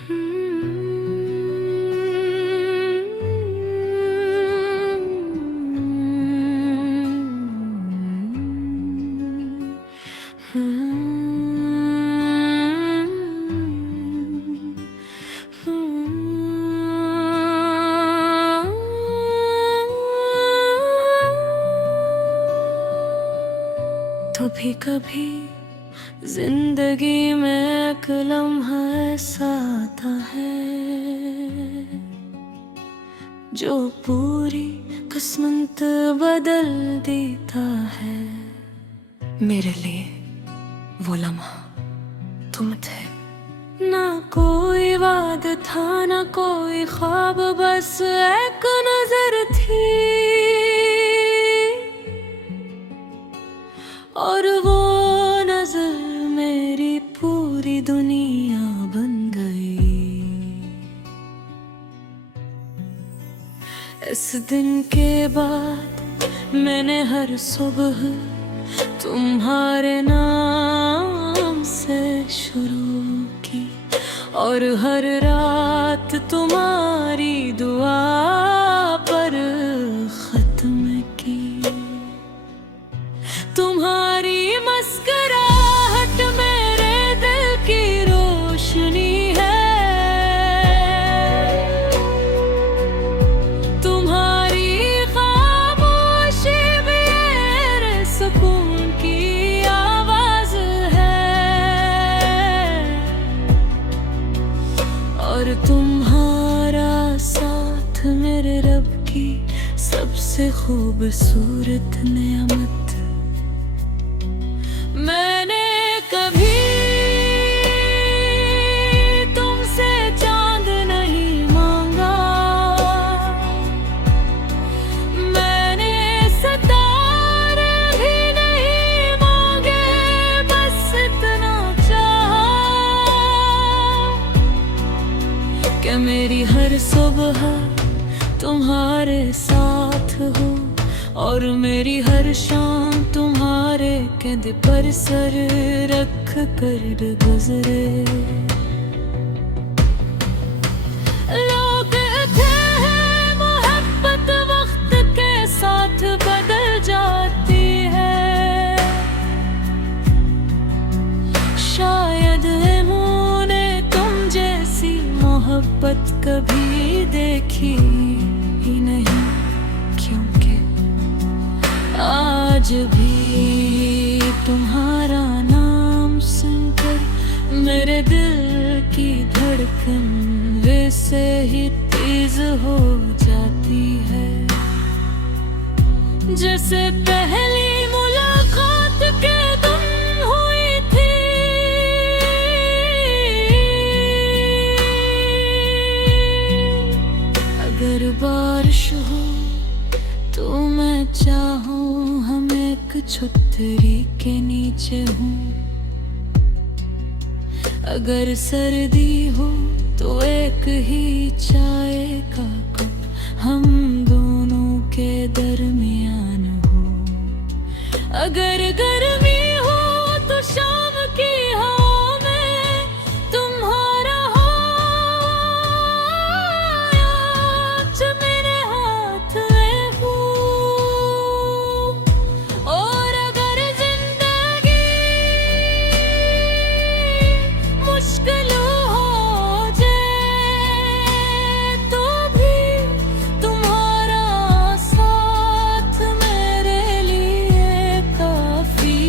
तो भी कभी जिंदगी में एक लम्हा ऐसा आता है जो पूरी किस्मत बदल देता है। मेरे लिए वो लम्हा तुम थे, ना कोई वादा था ना कोई ख्वाब, बस एक नजर थी और वो नजर मेरी पूरी दुनिया बन गई। इस दिन के बाद मैंने हर सुबह तुम्हारे नाम से शुरू की और हर रात तुम्हारी दुआ पर खत्म की। तुम्हारी मुस्कुराहट मेरे दिल की रोशनी है, तुम्हारी खामोशी मेरे सुकून की आवाज है और तुम्हारा साथ मेरे रब की सबसे खूबसूरत नेमत। मैंने कभी तुमसे चांद नहीं मांगा, मैंने सितारे भी नहीं मांगे, बस इतना चाहा कि मेरी हर सुबह तुम्हारे साथ हो और मेरी हर शाम तुम्हारे कंधे पर सर रख कर गुजरे। लोग कहते हैं मोहब्बत वक्त के साथ बदल जाती है, शायद इन्होंने तुम जैसी मोहब्बत कभी देखी ही नहीं, क्योंकि आज भी तुम्हारा नाम सुनकर मेरे दिल की धड़कन वैसे ही तेज हो जाती है जैसे पहली मुलाकात के दिन हुई थी। अगर बारिश हो तो मैं चाहूं हम एक छतरी के नीचे हूँ, अगर सर्दी हो तो एक ही चाय का कप हम दोनों के दरमियान हो, अगर गर्मी हो तो शाम की हवा में तुम्हारा हाथ मेरे हाथ में हो, और अगर जिंदगी मुश्किल हो जाए तो भी तुम्हारा साथ मेरे लिए काफी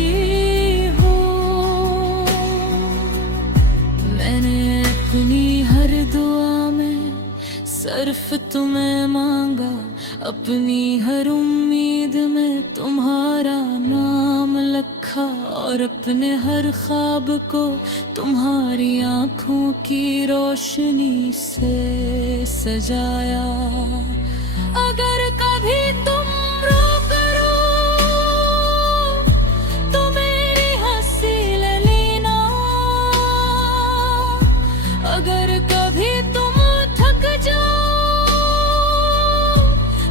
हो। मैंने अपनी हर दुआ में सिर्फ तुम्हें मांगा, अपनी हर उम्मीद में तुम्हारा नाम लिखा और अपने हर ख्वाब को तुम्हारी आंखों की रोशनी से सजाया। अगर कभी तुम रो करो तो मेरी हंसी ले लेना, अगर कभी तुम थक जाओ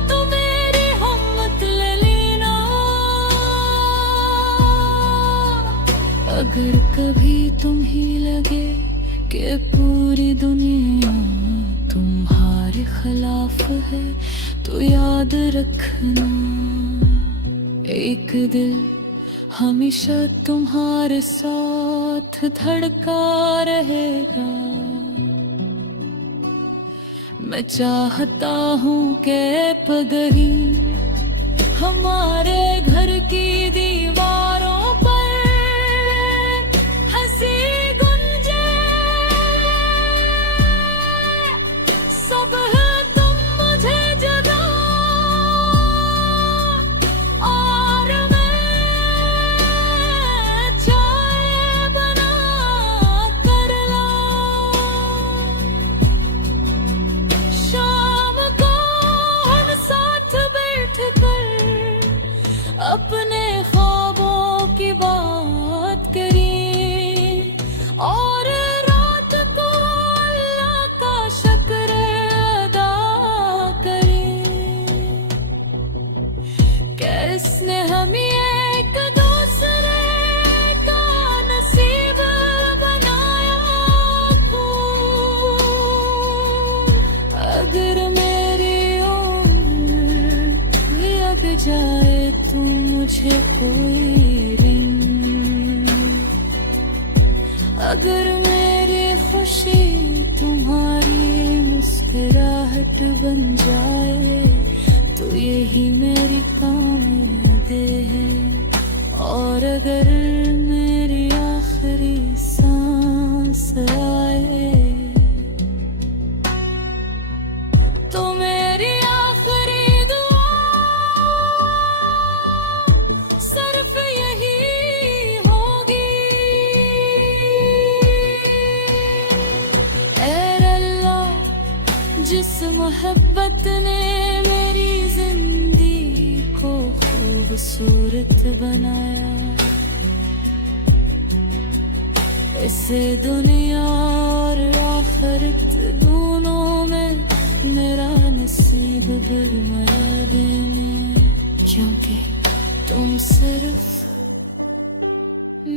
तो मेरी हिम्मत ले लेना, अगर कभी तुम ही लगे कि पूरी दुनिया तुम्हारे खिलाफ है, तो याद रखना एक दिल हमेशा तुम्हारे साथ धड़का रहेगा। मैं चाहता हूँ कि पगही हमारे घर की दीवारों पर हंसी गुंजे। सब है तुम मुझे जगाओ और मैं चाय बना कर लाऊं। शाम को हम साथ बैठ कर अपने ख्वाबों की बात करें और रात को अल्लाह का शुक्र अदा करें। किसने हमें एक दूसरे का नसीब बनाया अगर मेरी उम्र लग जाए तो मुझे कोई रिंग। अगर मेरी खुशी तुम्हारी मुस्कुराहट बन जाए तो यही मेरी कामयाबी है। और अगर मेरी आखिरी सांस आए तो मेरी आखिरी दुआ सिर्फ यही होगी। ऐ अल्लाह जिस मोहब्बत ने मेरी जिंदगी को खूबसूरत बनाया, इसे दुनिया और आखिरत दोनों में मेरा नसीब बरमरा देने। क्योंकि तुम सिर्फ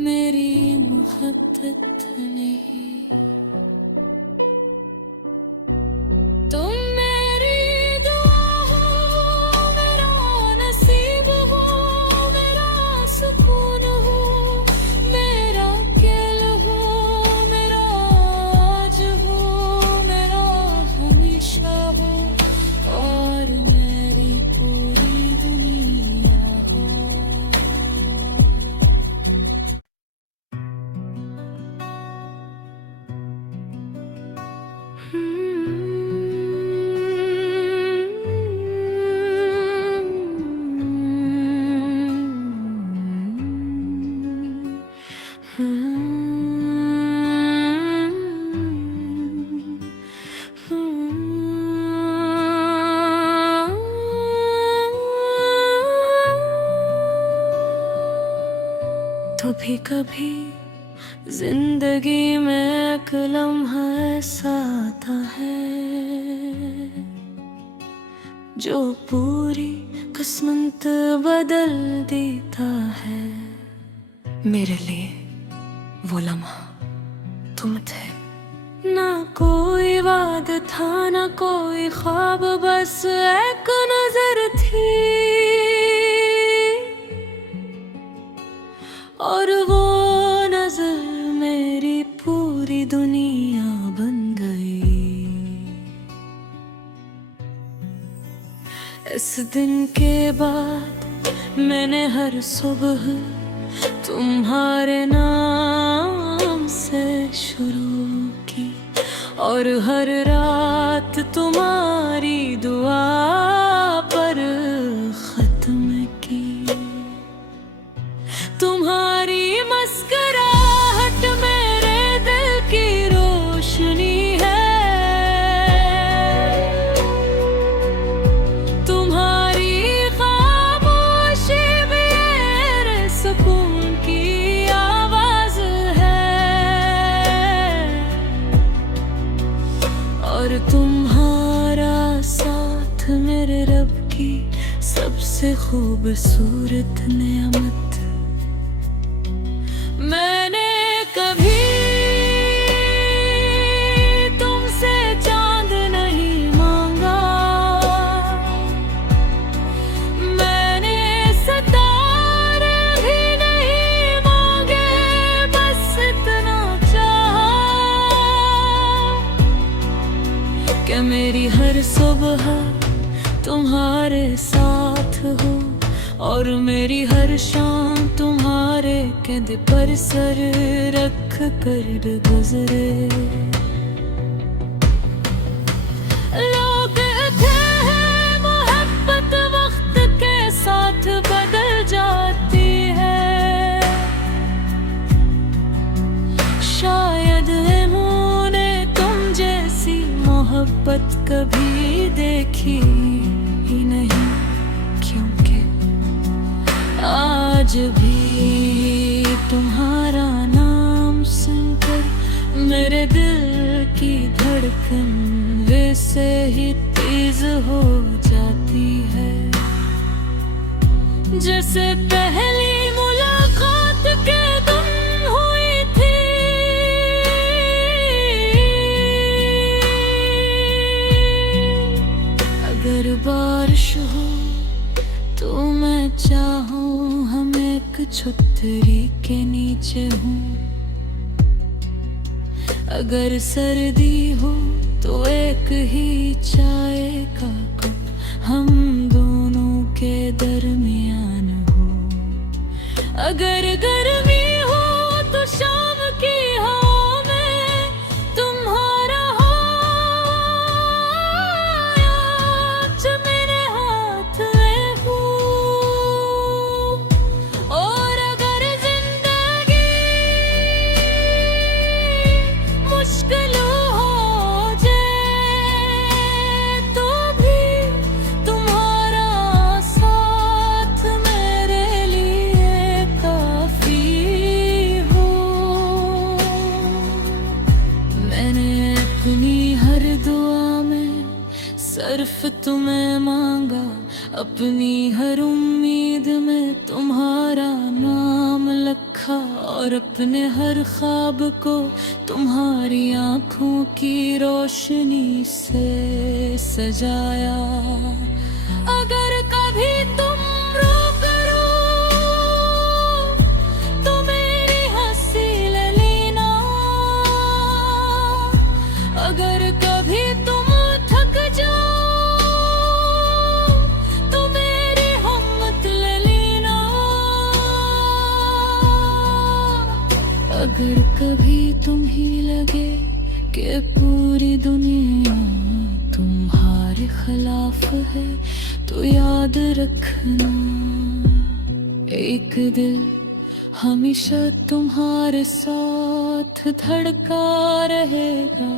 मेरी मोहब्बत नहीं, तुम मेरी दुआ हो, मेरा नसीब हो, मेरा सुकून हो, मेरा कल हो, मेरा आज हो, मेरा हमेशा हो और मेरी पूरी दुनिया हो। तो भी कभी जिंदगी में एक लम्हा ऐसा आता है जो पूरी किस्मत बदल देता है। मेरे लिए वो लम्हा तुम थे, ना कोई वाद था ना कोई ख्वाब, बस एक नजर थी और वो नजर मेरी पूरी दुनिया बन गई। इस दिन के बाद मैंने हर सुबह तुम्हारे नाम से शुरू की और हर रात तुम्हारी दुआ पर खत्म की। तुम्हारी मुस्कुराहट मेरे दिल की रोशनी है, तुम्हारी खामोशी मेरे सुकून की आवाज है और तुम्हारा साथ मेरे रब की सबसे खूबसूरत नेमत। मैंने कभी और मेरी हर शाम तुम्हारे कंधे पर सर रख कर गुजरे। लोग कहते हैं मोहब्बत वक्त के साथ बदल जाती है, शायद इन्होंने तुम जैसी मोहब्बत कभी देखी ही नहीं, क्योंकि आज भी तुम्हारा नाम सुनकर मेरे दिल की धड़कन वैसे ही तेज हो जाती है, जैसे पहली मुलाकात के दिन हुई थी। अगर बारिश हो तो मैं चाहूँ हम एक छतरी के नीचे हूँ, अगर सर्दी हो तो एक ही चाय का कप हम दोनों के दरमियान हो, अगर गर्मी हो तो शाम की हवा में तुम्हारा हाथ मेरे हाथ में हो, और अगर जिंदगी मुश्किल सिर्फ तुम्हें मांगा, अपनी हर उम्मीद में तुम्हारा नाम लिखा, और अपने हर ख्वाब को तुम्हारी आँखों की रोशनी से सजाया। अगर कभी तुम रो करो तो मेरी हंसी ले लेना, अगर कभी तुम थक जाओ अगर कभी तुम ही लगे कि पूरी दुनिया तुम्हारे खिलाफ है, तो याद रखना एक दिल हमेशा तुम्हारे साथ धड़का रहेगा।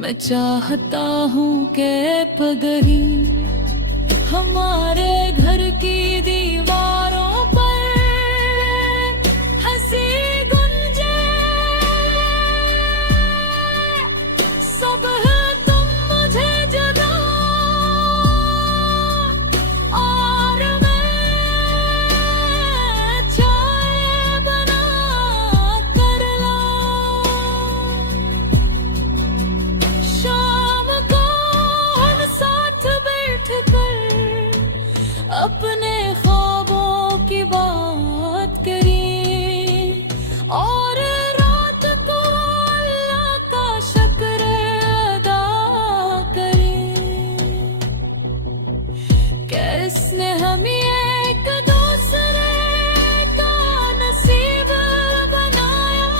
मैं चाहता हूँ कि पगही हमारे घर की दीवारों पर अपने ख्वाबों की बात करें, और रात को अल्लाह का शुक्र अदा करें, किसने हमें एक दूसरे का नसीब बनाया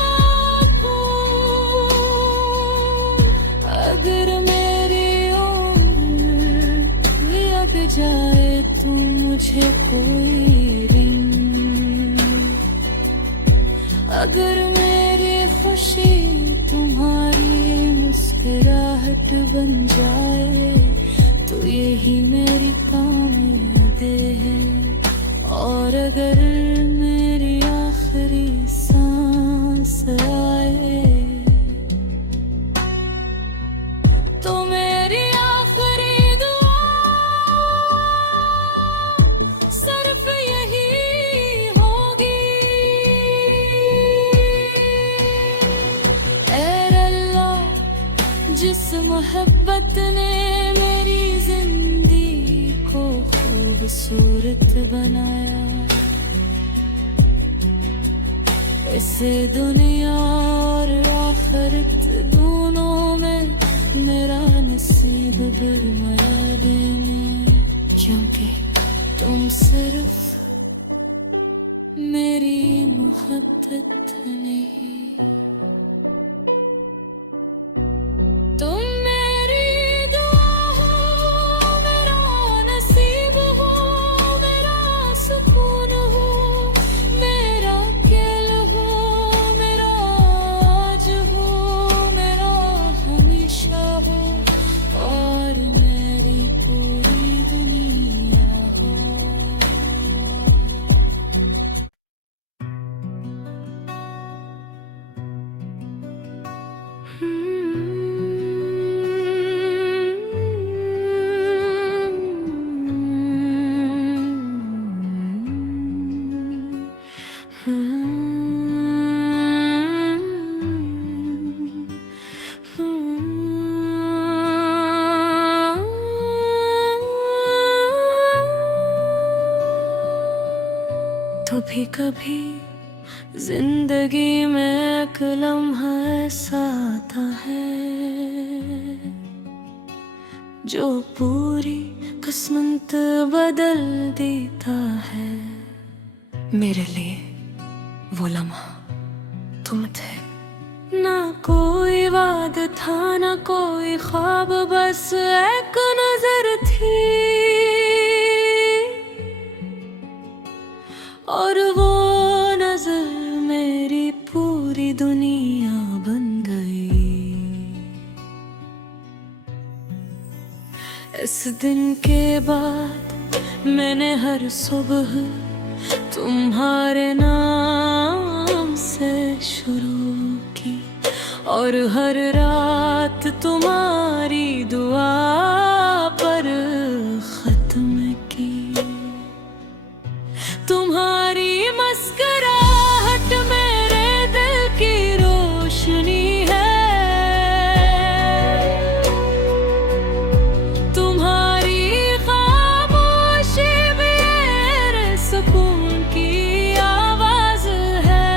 हो। अगर मेरी उम्र लग जाए तो मुझे कोई रिंग, अगर मेरी खुशी तुम्हारी मुस्कुराहट बन जाए तो यही मेरी कामयाबी है, और अगर मेरी आखिरी सांस आए तो मेरी आखिरी दुआ सिर्फ यही होगी, ऐ अल्लाह जिस मोहब्बत ने मेरी जिंदगी को खूबसूरत बनाया, इसे दुनिया और आखिरत दोनों में मेरा नसीब गरमाया देने। क्योंकि तुम सिर्फ मेरी मोहब्बत नहीं, तुम मेरी दुआ हो, मेरा नसीब हो, मेरा सुकून हो, मेरा कल हो, मेरा आज हो, मेरा हमेशा हो, और मेरी पूरी दुनिया हो। तो भी कभी जिंदगी में एक लम्हा ऐसा आता है जो पूरी किस्मत बदल देता है। मेरे लिए वो लम्हा तुम थे, ना कोई वाद था ना कोई ख्वाब, बस एक नजर थी और वो नजर मेरी पूरी दुनिया बन गई। इस दिन के बाद मैंने हर सुबह तुम्हारे नाम से शुरू की और हर रात तुम्हारी दुआ पर खत्म की। तुम्हारी मुस्कुराहट मेरे दिल की रोशनी है, तुम्हारी खामोशी मेरे सुकून की आवाज है,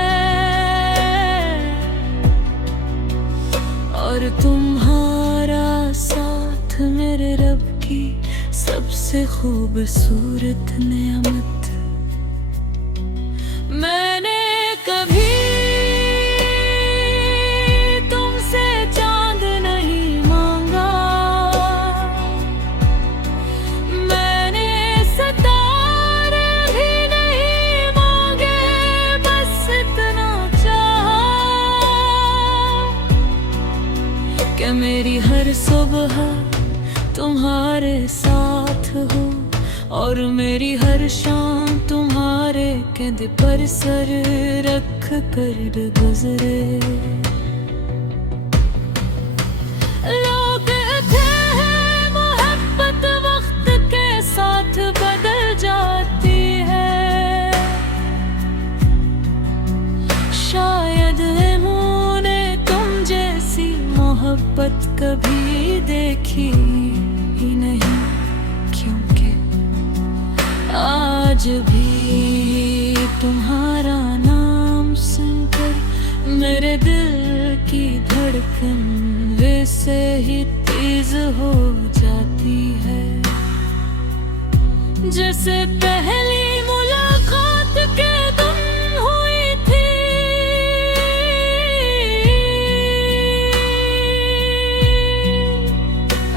और तुम्हारा साथ मेरे रब की सबसे खूबसूरत नेमत। मैंने कभी तुमसे चांद नहीं मांगा, मैंने सितारे भी नहीं मांगे, बस इतना चाहा कि मेरी हर सुबह तुम्हारे साथ हो और मेरी हर शाम तुम्हारे कंधे पर सर रख कर गुजरे। लोग कहते हैं मोहब्बत वक्त के साथ बदल जाती है, शायद इन्होंने तुम जैसी मोहब्बत कभी देखी ही नहीं, क्योंकि आज भी तुम्हारा नाम सुनकर मेरे दिल की धड़कन वैसे ही तेज हो जाती है जैसे पहली मुलाकात के दिन हुई थी।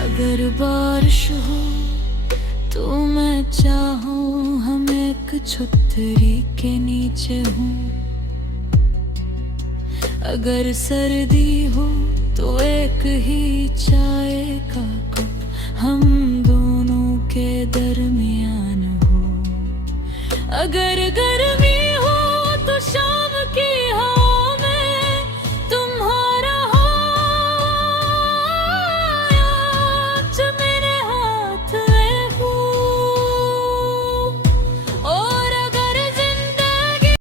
अगर बारिश हो तो मैं चाहूं हम एक छतरी के नीचे हूँ, अगर सर्दी हो तो एक ही चाय का कप हम दोनों के दरमियान हो, अगर गर्मी